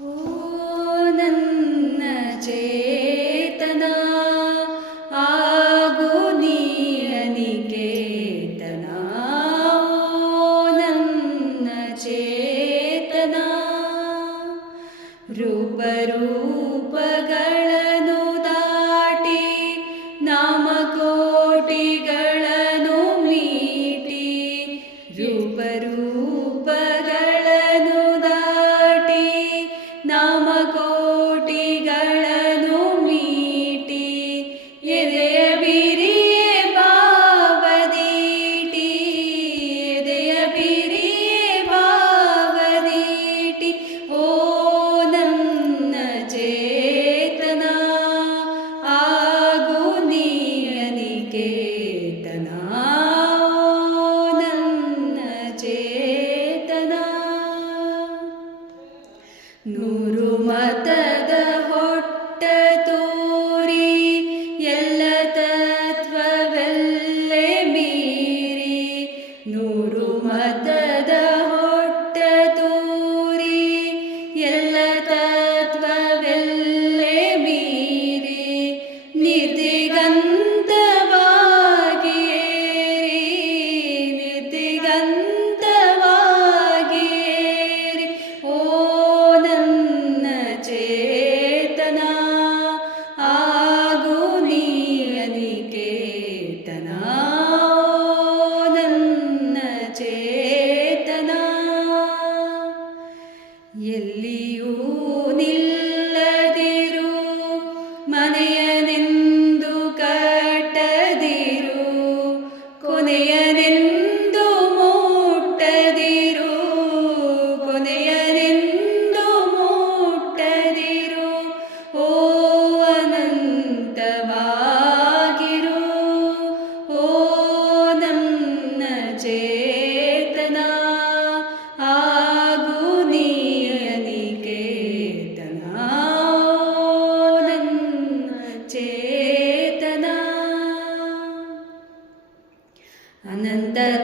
오. ನೂರು ಮತದ ಎಲ್ಲಿಯೂ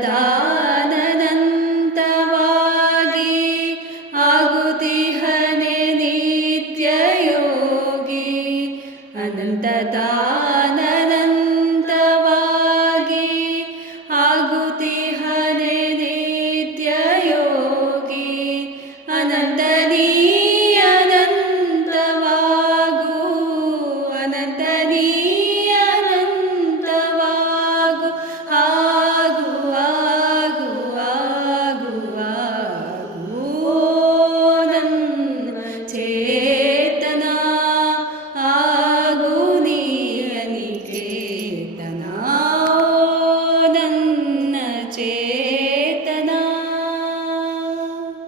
ಅನಂತತಾನಂತವಾಗಿ ಆಗುತಿಹನೆ ನಿತ್ಯ ಯೋಗಿ